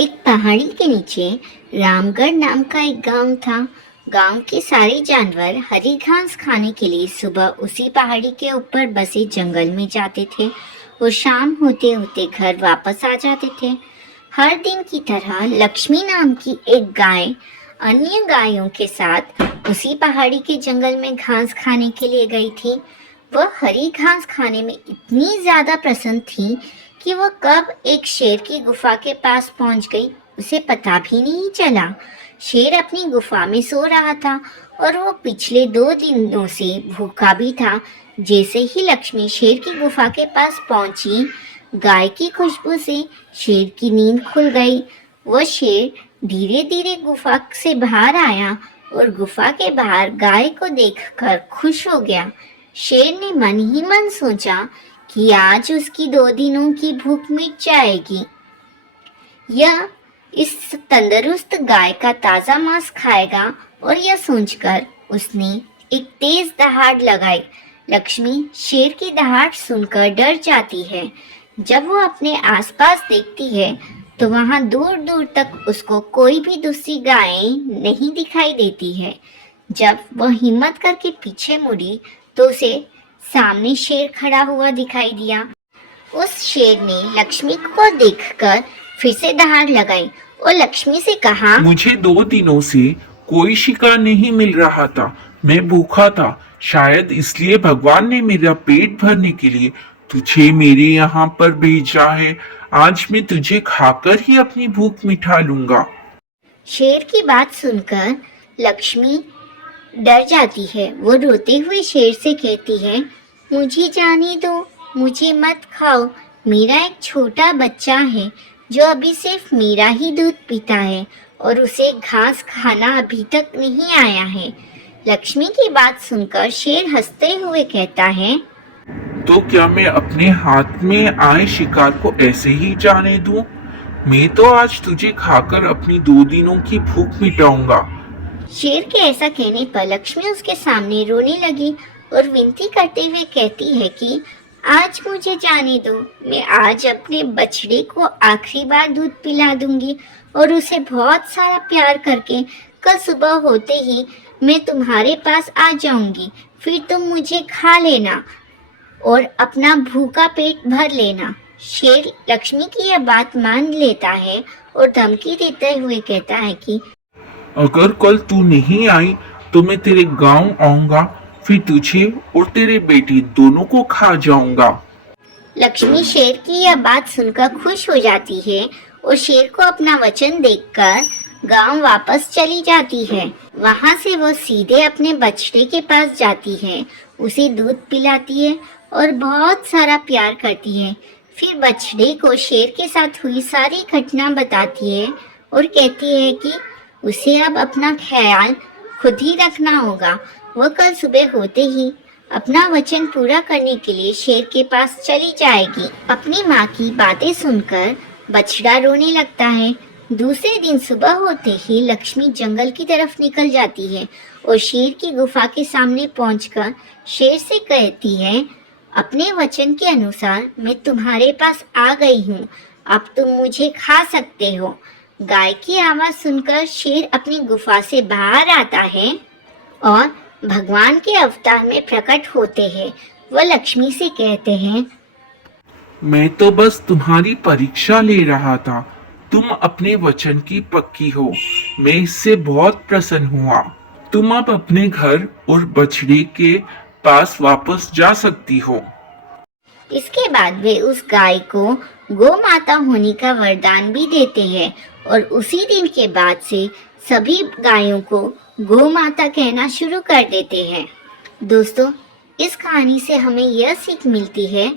एक पहाड़ी के नीचे रामगढ़ नाम का एक गांव था। गांव के सारे जानवर हरी घास खाने के लिए सुबह उसी पहाड़ी के ऊपर बसे जंगल में जाते थे और शाम होते होते घर वापस आ जाते थे। हर दिन की तरह लक्ष्मी नाम की एक गाय अन्य गायों के साथ उसी पहाड़ी के जंगल में घास खाने के लिए गई थी। वह हरी घास खाने में इतनी ज्यादा प्रसन्न थी कि वह कब एक शेर की गुफा के पास पहुंच गई उसे पता भी नहीं चला। शेर अपनी गुफा में सो रहा था और वो पिछले 2 दिनों से भूखा भी था। जैसे ही लक्ष्मी शेर की गुफा के पास पहुंची, गाय की खुशबू से शेर की नींद खुल गई। वह शेर धीरे धीरे गुफा से बाहर आया और गुफा के बाहर गाय को देखकर खुश हो गया। शेर ने मन ही मन सोचा कि आज उसकी 2 दिनों की भूख मिट जाएगी। यह इस तंदुरुस्त गाय का ताजा मांस खाएगा और यह सोचकर उसने एक तेज दहाड़ लगाई। लक्ष्मी शेर की दहाड़ सुनकर डर जाती है। जब वो अपने आसपास देखती है तो वहां दूर दूर तक उसको कोई भी दूसरी गायें नहीं दिखाई देती है। जब वह हिम्मत करके पीछे मुड़ी तो उसे सामने शेर खड़ा हुआ दिखाई दिया। उस शेर ने लक्ष्मी को देखकर फिर से दहाड़ लगाई और लक्ष्मी से कहा, मुझे 2 दिनों से कोई शिकार नहीं मिल रहा था। मैं भूखा था। शायद इसलिए भगवान ने मेरा पेट भरने के लिए तुझे मेरे यहाँ पर भेजा है। आज मैं तुझे खाकर ही अपनी भूख मिटा लूंगा। शेर की बात सुनकर लक्ष्मी डर जाती है। वो रोते हुए शेर से कहती है, मुझे जाने दो, मुझे मत खाओ। मेरा एक छोटा बच्चा है जो अभी सिर्फ मेरा ही दूध पीता है और उसे घास खाना अभी तक नहीं आया है। लक्ष्मी की बात सुनकर शेर हंसते हुए कहता है, तो क्या मैं अपने हाथ में आए शिकार को ऐसे ही जाने दूं? मैं तो आज तुझे खाकर अपनी 2 दिनों की भूख मिटाऊंगा। शेर के ऐसा कहने पर लक्ष्मी उसके सामने रोने लगी और विनती करते हुए कहती है कि आज मुझे जाने दो। मैं आज अपने बछड़े को आखिरी बार दूध पिला दूंगी और उसे बहुत सारा प्यार करके कल सुबह होते ही मैं तुम्हारे पास आ जाऊंगी। फिर तुम मुझे खा लेना और अपना भूखा पेट भर लेना। शेर लक्ष्मी की यह बात मान लेता है और धमकी देते हुए कहता है कि अगर कल तू नहीं आई तो मैं तेरे गांव आऊंगा, फिर तुझे और तेरे बेटी दोनों को खा जाऊंगा। लक्ष्मी शेर की यह बात सुनकर खुश हो जाती है और शेर को अपना वचन देकर गांव वापस चली जाती है। वहां से वो सीधे अपने बछड़े के पास जाती है, उसे दूध पिलाती है और बहुत सारा प्यार करती है। फिर बछड़े को शेर के साथ हुई सारी घटना बताती है और कहती है कि उसे अब अपना ख्याल खुद ही रखना होगा। वह कल सुबह होते ही अपना वचन पूरा करने के लिए शेर के पास चली जाएगी। अपनी माँ की बातें सुनकर बछड़ा रोने लगता है। दूसरे दिन सुबह होते ही लक्ष्मी जंगल की तरफ निकल जाती है और शेर की गुफा के सामने पहुंचकर शेर से कहती है, अपने वचन के अनुसार मैं तुम्हारे पास आ गई हूँ। अब तुम मुझे खा सकते हो। गाय की आवाज सुनकर शेर अपनी गुफा से बाहर आता है और भगवान के अवतार में प्रकट होते हैं। वह लक्ष्मी से कहते हैं, मैं तो बस तुम्हारी परीक्षा ले रहा था। तुम अपने वचन की पक्की हो। मैं इससे बहुत प्रसन्न हुआ। तुम अब अपने घर और बछड़े के पास वापस जा सकती हो। इसके बाद वे उस गाय को गौ माता होने का वरदान भी देते हैं और उसी दिन के बाद से सभी गायों को गौ माता कहना शुरू कर देते हैं। दोस्तों, इस कहानी से हमें यह सीख मिलती है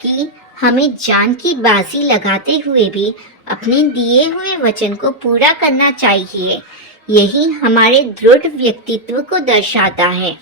कि हमें जान की बाजी लगाते हुए भी अपने दिए हुए वचन को पूरा करना चाहिए। यही हमारे दृढ़ व्यक्तित्व को दर्शाता है।